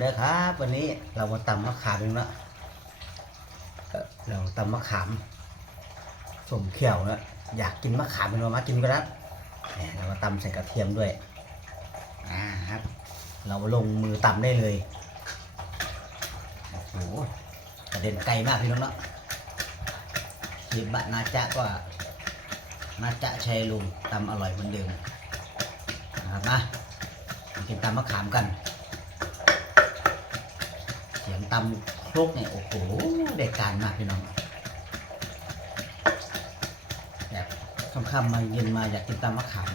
เด้อครับวันนี้เรามาตำมะขามกันละเอ่อเราตำมะขามสมเขียวนะอยากกินมะขามเป็นมามากินก็ได้เนี่ยเรามาตำใส่กระเทียมด้วยอ่าครับ เราลงมือตำได้เลยโอ้โหกระเด็นไกลมากพี่น้องเนาะทีบะนาจะก็นาจะชัยลุงตำอร่อยเหมือนเดิมนะครับมามากินตำมะขามกัน ตำครกเนี่ยโอ้โหได้การมากพี่น้องแบบค่ำๆมาเย็นมาอยากกินตำมะขาม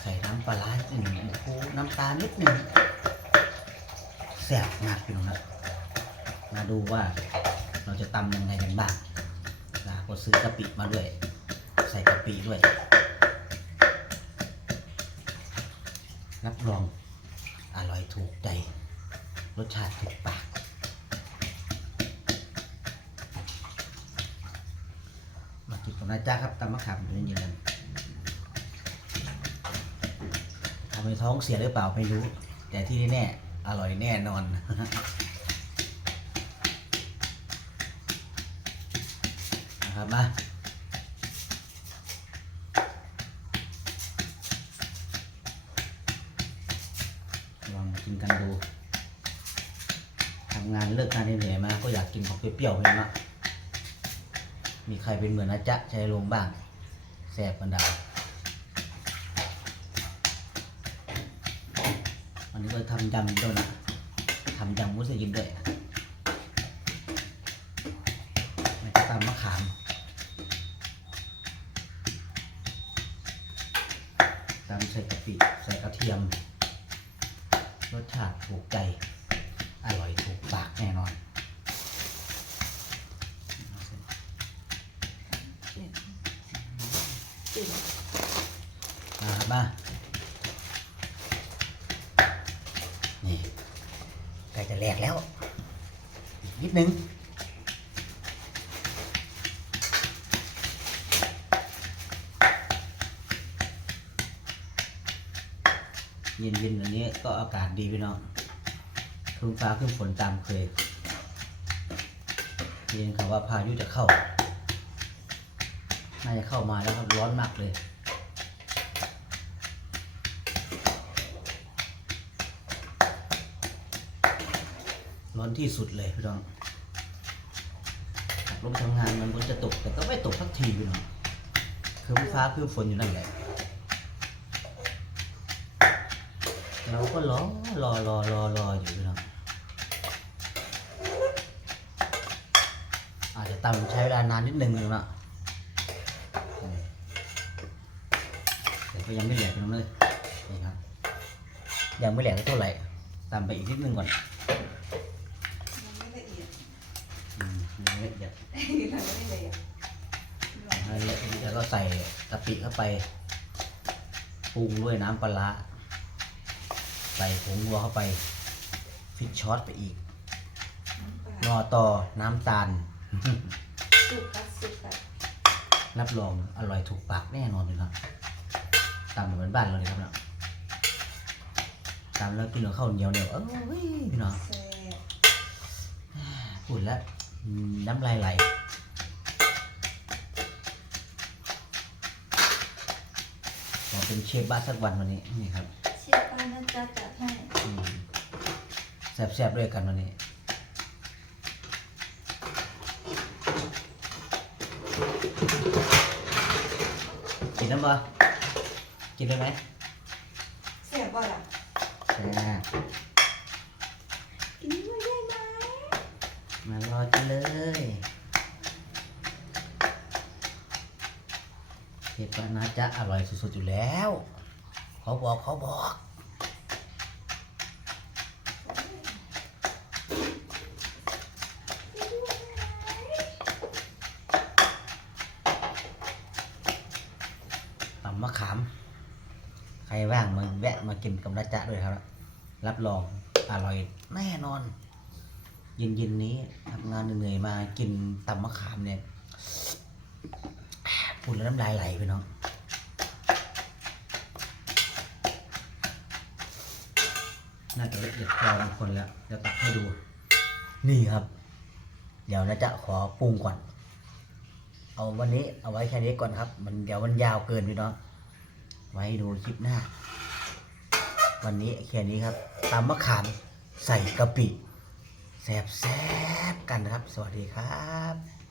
ใส่น้ำปลาร้านิดหนึ่งโอ้โหน้ำตาลนิดหนึ่งแซ่บมากพี่น้องนะมาดูว่าเราจะตำยังไงกันบ้างนะก็ซื้อกะปิมาด้วย ใส่กะปิด้วย รับรองอร่อยถูกใจ รสชาติถูกปาก นายจ้าครับตำมะขามเย็นๆทำให้ท้องเสียหรือเปล่าไม่รู้ แต่ที่แน่ๆอร่อยแน่นอนนะครับมาลองกินกันดูทำงานเลิกงานเหนื่อยมาก็อยากกินของเปรี้ยวๆเพียงละ มีใครเป็นเหมือนอาจะชัยลงบ้างแซ่บบันดาลวันนี้ก็ทำยำด้วยนะทำยำมุสลิมด้วยแล้วก็ตำมะขามตำใส่กะปิใส่กระเทียม รสชาติถูกใจ อร่อยถูกปากแน่นอน มามานี่ใกล้จะแหลกแล้วอีกนิดนึงเย็นๆอย่างนี้ก็อากาศดีพี่น้องครึ้มฟ้าครึ้มฝนตามเคยเรียนข่าวว่าพายุจะเข้า น่าจะเข้ามาแล้วครับร้อนมากเลย อนที่สุดเลยพี่น้องขับรถไปทำงานมันฝนจะตกแต่ก็ไม่ตกสักทีพี่น้องคือฟ้าคือฝนอยู่นั่นแหละเราก็รอรอรอรอรออยู่พี่น้องอาจจะตำใช้เวลานานนิดนึงอยู่นะแต่ก็ยังไม่แหลกพี่น้องเลยนี่ครับยังไม่แหลกเท่าไหร่ตำไปอีกนิดนึงก่อนไม่ละเอียด อืมยังไม่ ละเอียดมันไม่ละเอียดละเอียดทีนี้แล้วก็ใส่กะปิเข้าไปปรุงด้วยน้ำปลาร้าใส่ผงวัวเข้าไปฟิชช็อตไปอีกน้ำปลานอต่อน้ำตาล สุกค่ะสุกค่ะรับรองอร่อยถูกปากแน่นอนเลยนะตำเหมือนบ้านเราเลยครับเนาะตำแล้วกินกับข้าวเหนียวเหนียวเอ้ยพี่น้องแซ่บพูดแล้วอืม น้ำลายไหลขอเป็นเชฟบ้านสักวันวันนี้นี่ครับเชียร์ป้านะจ๊ะจัดให้อืมแซ่บๆด้วยกันวันนี้ กินน้ำบ่กินได้ไหมแซ่บบ่ล่ะแซ่บกินด้วยได้ไห มารอกินเลยเห็ดปลานาจะอร่อยสุดๆอยู่แล้ว เขาบอกเขาบอกตำมะขาม ใครว่างมาแวะมากินกับนาจะด้วยครับ รับรองอร่อยแน่นอน เย็นๆนี้ทำงานเหนื่อยมากินตำมะขามเนี่ยพูดแล้วน้ำลายไหลไปเนาะน่าจะละเอียดพอบางคนแล้วเดี๋ยวตักให้ดู นี่ครับ เดี๋ยวนะจะขอปรุงก่อน เอาวันนี้เอาไว้แค่นี้ก่อนครับ มันเดี๋ยวมันยาวเกินพี่น้องไว้ดูคลิปหน้า วันนี้แค่นี้ครับตำมะขามใส่กะปิ แซ่บๆกันนะครับ สวัสดีครับ